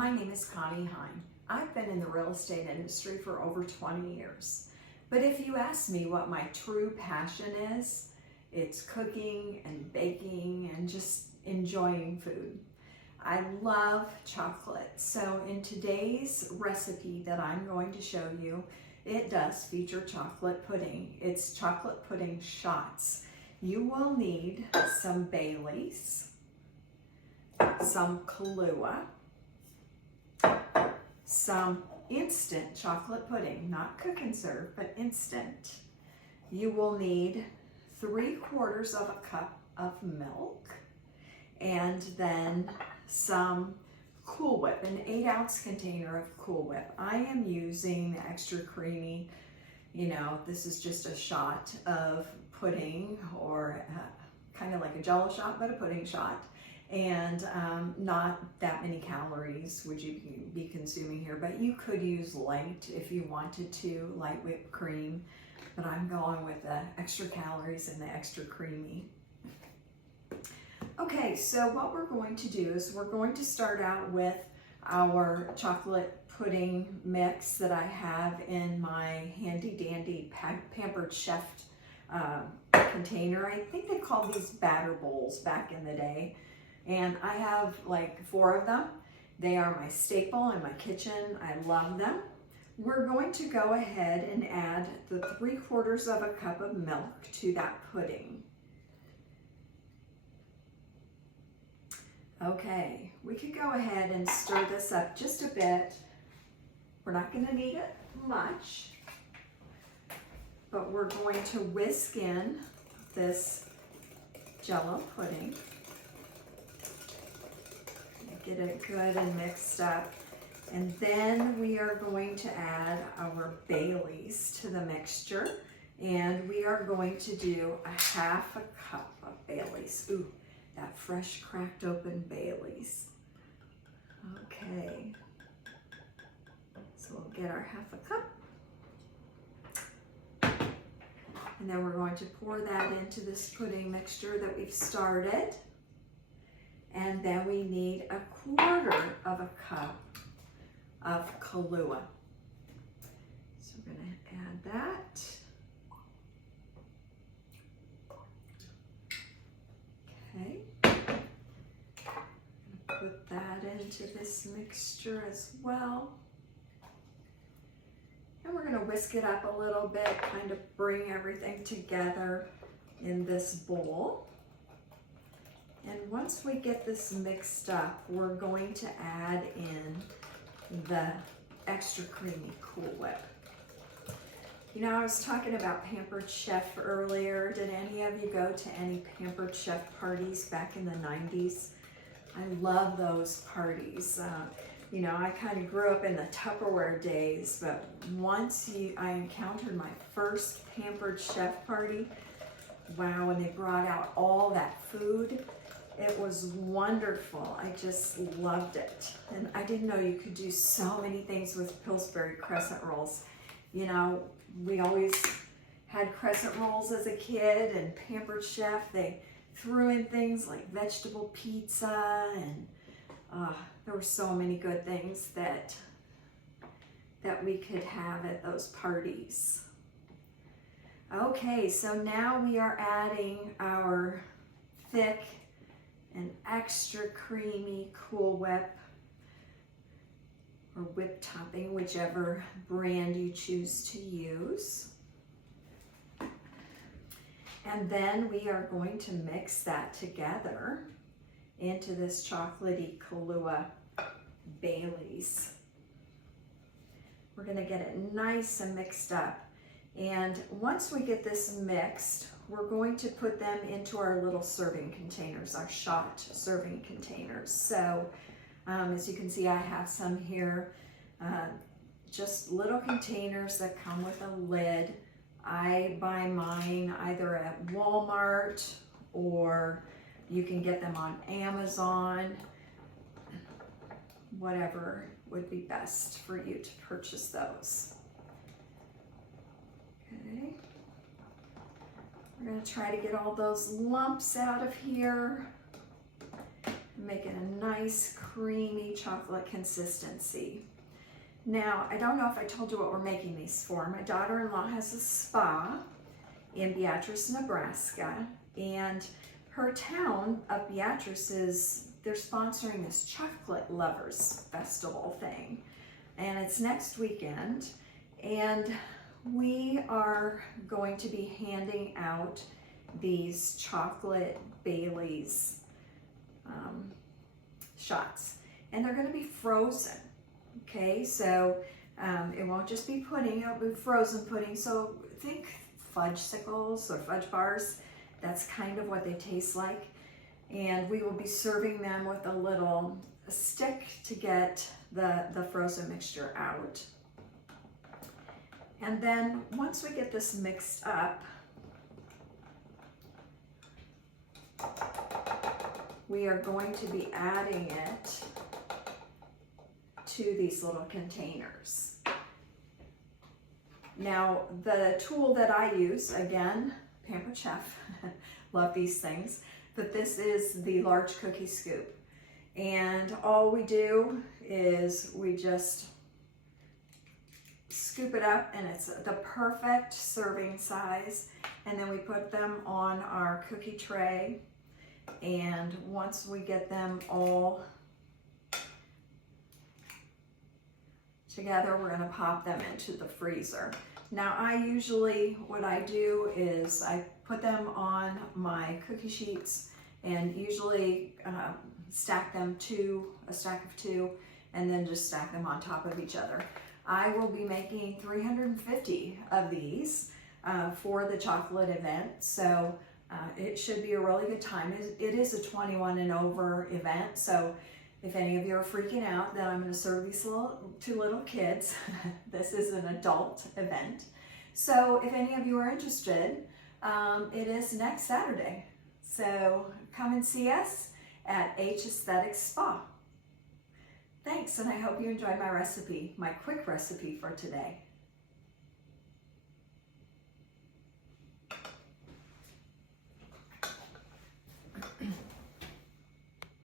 My name is Connie Hine. I've been in the real estate industry for over 20 years. But if you ask me what my true passion is, it's cooking and baking and just enjoying food. I love chocolate. So in today's recipe that I'm going to show you, it does feature chocolate pudding. It's chocolate pudding shots. You will need some Baileys, some Kahlua, some instant chocolate pudding, not cook and serve, but instant. You will need 3/4 of a cup of milk, and then some Cool Whip, an 8-ounce container of Cool Whip. I am using the extra creamy, this is just a shot of pudding, or kind of like a Jell-O shot, but a pudding shot. And not that many calories would you be consuming here, but you could use light if you wanted to, light whipped cream, but I'm going with the extra calories and the extra creamy. Okay, so what we're going to do is we're going to start out with our chocolate pudding mix that I have in my handy dandy Pampered Chef container. I think they called these batter bowls back in the day. And I have like 4 of them. They are my staple in my kitchen. I love them. We're going to go ahead and add the 3/4 of a cup of milk to that pudding. Okay, we could go ahead and stir this up just a bit. We're not going to need it much, but we're going to whisk in this Jell-O pudding. Get it good and mixed up. And then we are going to add our Baileys to the mixture. And we are going to do a 1/2 cup of Baileys. Ooh, that fresh cracked open Baileys. Okay. So we'll get our 1/2 cup. And then we're going to pour that into this pudding mixture that we've started. And then we need 1/4 of a cup of Kahlua. So we're going to add that. Okay. Put that into this mixture as well. And we're going to whisk it up a little bit, kind of bring everything together in this bowl. And once we get this mixed up, we're going to add in the extra creamy Cool Whip. I was talking about Pampered Chef earlier. Did any of you go to any Pampered Chef parties back in the 90s? I love those parties. I kind of grew up in the Tupperware days, but once I encountered my first Pampered Chef party, wow, when they brought out all that food, it was wonderful. I just loved it. And I didn't know you could do so many things with Pillsbury crescent rolls. We always had crescent rolls as a kid, and Pampered Chef, they threw in things like vegetable pizza, and there were so many good things that we could have at those parties. Okay, so now we are adding our thick and extra creamy Cool Whip, or whip topping, whichever brand you choose to use. And then we are going to mix that together into this chocolatey Kahlua Baileys. We're going to get it nice and mixed up. And once we get this mixed, we're going to put them into our little serving containers, our shot serving containers. So as you can see, I have some here, just little containers that come with a lid. I buy mine either at Walmart, or you can get them on Amazon, whatever would be best for you to purchase those. Okay. We're going to try to get all those lumps out of here. Make it a nice creamy chocolate consistency. Now, I don't know if I told you what we're making these for. My daughter-in-law has a spa in Beatrice, Nebraska, and her town of Beatrice they're sponsoring this Chocolate Lovers Festival thing, and it's next weekend, and we are going to be handing out these chocolate Bailey's shots, and they're going to be frozen. Okay, so it won't just be pudding, it'll be frozen pudding. So think fudgesicles or fudge bars. That's kind of what they taste like. And we will be serving them with a little stick to get the frozen mixture out. And then once we get this mixed up, we are going to be adding it to these little containers. Now, the tool that I use, again, Pampered Chef, love these things, but this is the large cookie scoop. And all we do is we just scoop it up, and it's the perfect serving size. And then we put them on our cookie tray. And once we get them all together, we're going to pop them into the freezer. Now, what I do is I put them on my cookie sheets and usually stack them a stack of two, and then just stack them on top of each other. I will be making 350 of these for the chocolate event, so it should be a really good time. It is a 21 and over event, so if any of you are freaking out that I'm going to serve these two little kids, this is an adult event. So if any of you are interested, it is next Saturday. So come and see us at H Aesthetics Spa. Thanks, and I hope you enjoyed my recipe, my quick recipe for today.